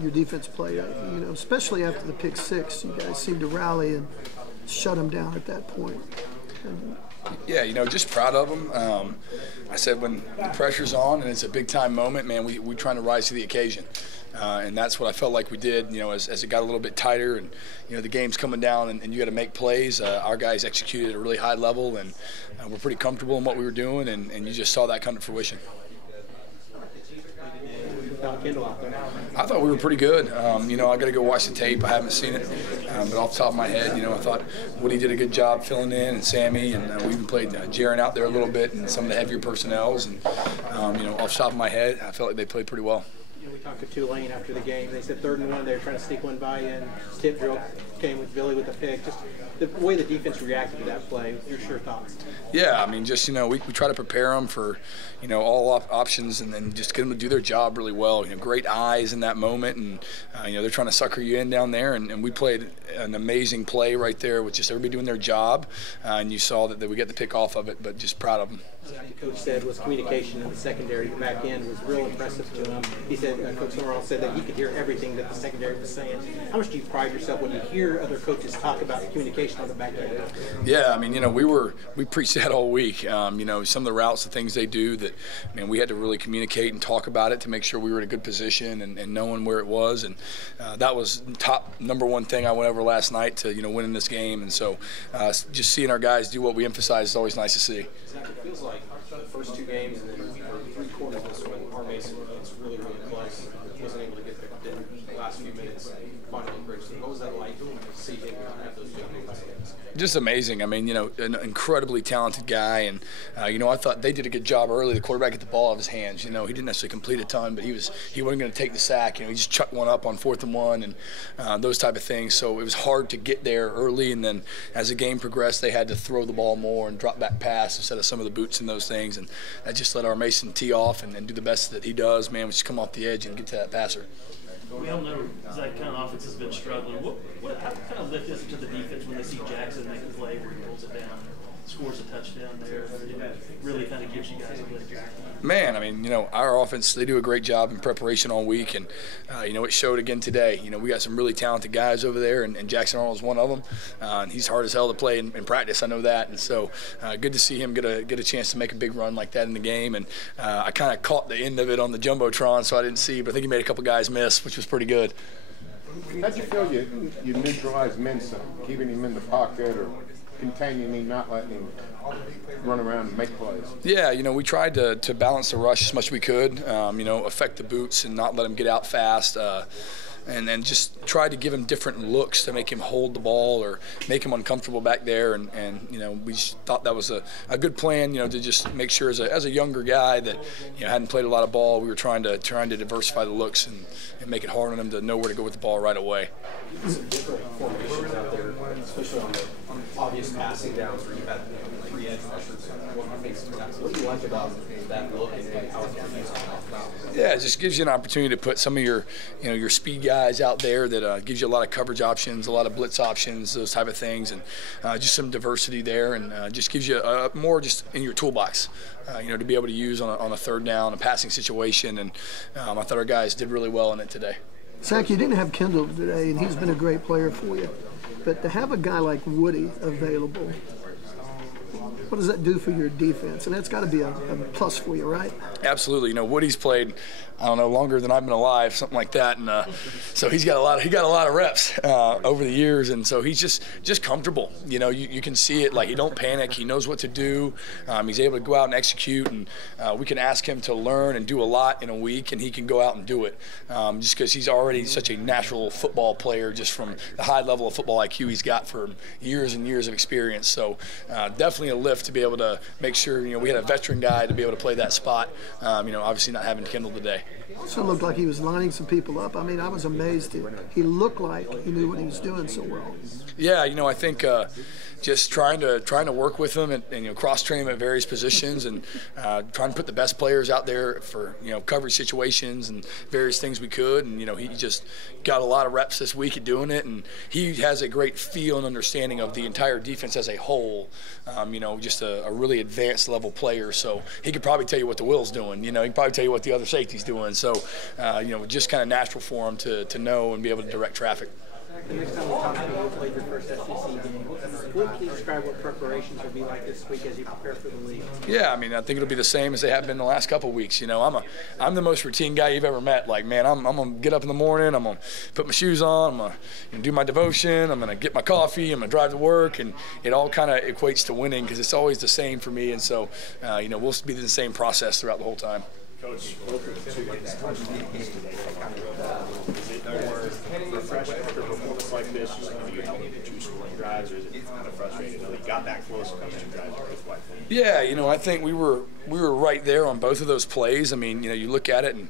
your defense played. Especially after the pick six, you guys seemed to rally and shut them down at that point. Yeah, just proud of them. I said when the pressure's on and it's a big-time moment, man, we're trying to rise to the occasion. And that's what I felt like we did, as it got a little bit tighter and, the game's coming down and you got to make plays. Our guys executed at a really high level and we're pretty comfortable in what we were doing, and you just saw that come to fruition. I thought we were pretty good. I got to go watch the tape. I haven't seen it. But off the top of my head, I thought Woody did a good job filling in, and Sammy, and we even played Jaron out there a little bit and some of the heavier personnels. And, off the top of my head, I felt like they played pretty well. We talked to Tulane after the game. They said 3rd and 1, they were trying to sneak one by in. Tip drill came with Billy with the pick. Just the way the defense reacted to that play, your sure thoughts? Yeah, we try to prepare them for, all options and then just get them to do their job really well. Great eyes in that moment, and, they're trying to sucker you in down there. And we played an amazing play right there with just everybody doing their job. And you saw that we get the pick off of it, but just proud of them. The coach said was communication in the secondary back end was real impressive to him. He said, Coach Norrell said that he could hear everything that the secondary was saying. How much do you pride yourself when you hear other coaches talk about the communication on the back end? Yeah, we preached that all week. Some of the routes, the things they do that, we had to really communicate and talk about it to make sure we were in a good position and knowing where it was. And that was top #1 thing I went over last night to, winning this game. And so just seeing our guys do what we emphasize is always nice to see. Zach, it feels like the first 2 games and then we were 3 quarters this one, our Mason was really, really close. He wasn't able to get the last few minutes finally bridged. What was that like to see him have those big moments? Just amazing. An incredibly talented guy, and I thought they did a good job early. The quarterback got the ball out of his hands. He didn't necessarily complete a ton, but he wasn't going to take the sack. He just chucked one up on 4th and 1 and those type of things. So it was hard to get there early, and then as the game progressed, they had to throw the ball more and drop back pass instead of some of the boots and those things, and that just let our Mason tee off and do the best that he does, man, which is come off the edge and get to that passer. We all know Zach kind of offense has been struggling. How kind of lift this to the defense when they see Jackson make a play where he pulls it down, scores a touchdown there? Really kind of gives you guys a lift. Man, our offense, they do a great job in preparation all week, and, it showed again today. We got some really talented guys over there, and Jackson Arnold's one of them. And he's hard as hell to play in practice, I know that. And so good to see him get a chance to make a big run like that in the game. And I kind of caught the end of it on the Jumbotron, so I didn't see, but I think he made a couple guys miss, which was pretty good. How'd you feel you neutralized Mensa, keeping him in the pocket or containing him, not letting him run around and make plays? Yeah, we tried to balance the rush as much as we could, affect the boots and not let him get out fast. And then just tried to give him different looks to make him hold the ball or make him uncomfortable back there. And we just thought that was a good plan, to just make sure as a younger guy that, hadn't played a lot of ball, we were trying to diversify the looks and make it hard on him to know where to go with the ball right away. Some different formations out there, especially on the obvious passing downs where you've had 3 edge rushers. What do you like about that look and how it's used? Yeah, it just gives you an opportunity to put some of your, your speed guys out there that gives you a lot of coverage options, a lot of blitz options, those type of things, and just some diversity there, and just gives you more just in your toolbox, to be able to use on a 3rd down, a passing situation, and I thought our guys did really well in it today. Zach, you didn't have Kendall today, and he's been a great player for you, but to have a guy like Woody available, what does that do for your defense? And that's got to be a plus for you, right? Absolutely. Woody's played, I don't know, longer than I've been alive, something like that, and so he got a lot of reps over the years, and so he's just comfortable. You can see it. Like, he don't panic. He knows what to do. He's able to go out and execute, and we can ask him to learn and do a lot in a week, and he can go out and do it. Just because he's already such a natural football player, just from the high level of football IQ he's got for years and years of experience. So definitely a lift to be able to make sure we had a veteran guy to be able to play that spot. Obviously not having Kendall today. Also looked like he was lining some people up. I was amazed. He looked like he knew what he was doing so well. Yeah, I think just trying to work with them and cross train them at various positions and trying to put the best players out there for coverage situations and various things we could. And he just got a lot of reps this week at doing it, and he has a great feel and understanding of the entire defense as a whole. just a really advanced level player. So he could probably tell you what the Will's doing. You know, he can probably tell you what the other safety's doing. So, you know, just kind of natural for him to know and be able to direct traffic. The next time we talk to you, you played your first SEC game. What can you describe what preparations will be like this week as you prepare for the league? Yeah, I mean, I think it'll be the same as they have been the last couple of weeks. You know, I'm the most routine guy you've ever met. Like, man, I'm gonna get up in the morning, I'm gonna put my shoes on, I'm gonna do my devotion, I'm gonna get my coffee, I'm gonna drive to work, and it all kind of equates to winning because it's always the same for me. And so, you know, we'll be the same process throughout the whole time. Coach, both of the 2 games today, is it more refreshing after a performance like this? Just know you only get 2 scoring drives, or is it kind of frustrating? He got that close on those 2 drives. Yeah, you know, I think we were right there on both of those plays. I mean, you know, you look at it, and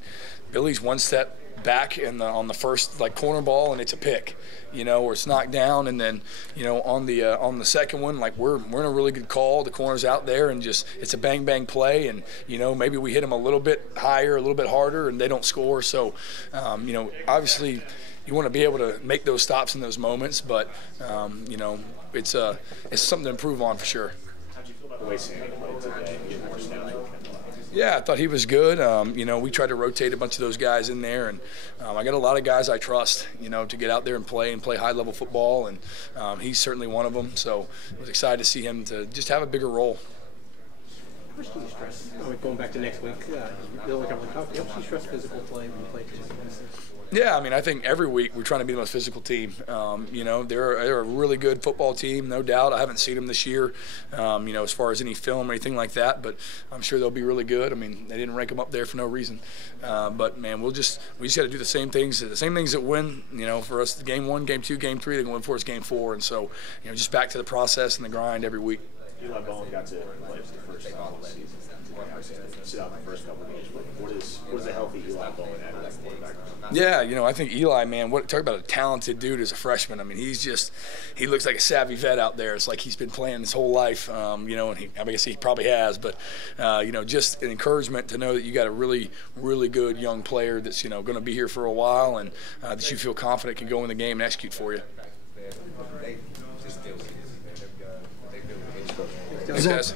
Billy's one step back on the first corner ball, and it's a pick, you know, or it's knocked down, and then, you know, on the second one, like we're in a really good call. The corner's out there, and just it's a bang bang play, and you know, maybe we hit them a little bit higher, a little bit harder, and they don't score. So, you know, obviously you want to be able to make those stops in those moments, but you know, it's something to improve on for sure. How'd you feel about the way Sammy played today? Getting more snaps? Yeah, I thought he was good. You know, we tried to rotate a bunch of those guys in there, and I got a lot of guys I trust, you know, to get out there and play high-level football, and he's certainly one of them. So I was excited to see him to just have a bigger role. How much do you stress, going back to next week, Bill, how much do you stress physical play when you play Tennessee? Yeah, I mean, I think every week we're trying to be the most physical team. You know, they're a really good football team, no doubt. I haven't seen them this year, you know, as far as any film or anything like that, but I'm sure they'll be really good. I mean, they didn't rank them up there for no reason. But man, we just got to do the same things that win. You know, for us, game 1, game 2, game 3, they're going to win for us game 4, and so you know, just back to the process and the grind every week. Eli Bowen got to play for the first time all season. Sit out the first couple of games. What is a healthy Eli Bowen at that quarterback? Yeah, you know, I think Eli, man, talk about a talented dude as a freshman. I mean, he looks like a savvy vet out there. It's like he's been playing his whole life, you know, and I guess he probably has. But, you know, just an encouragement to know that you got a really, really good young player that's, you know, going to be here for a while, and that you feel confident can go in the game and execute for you. Thanks, guys.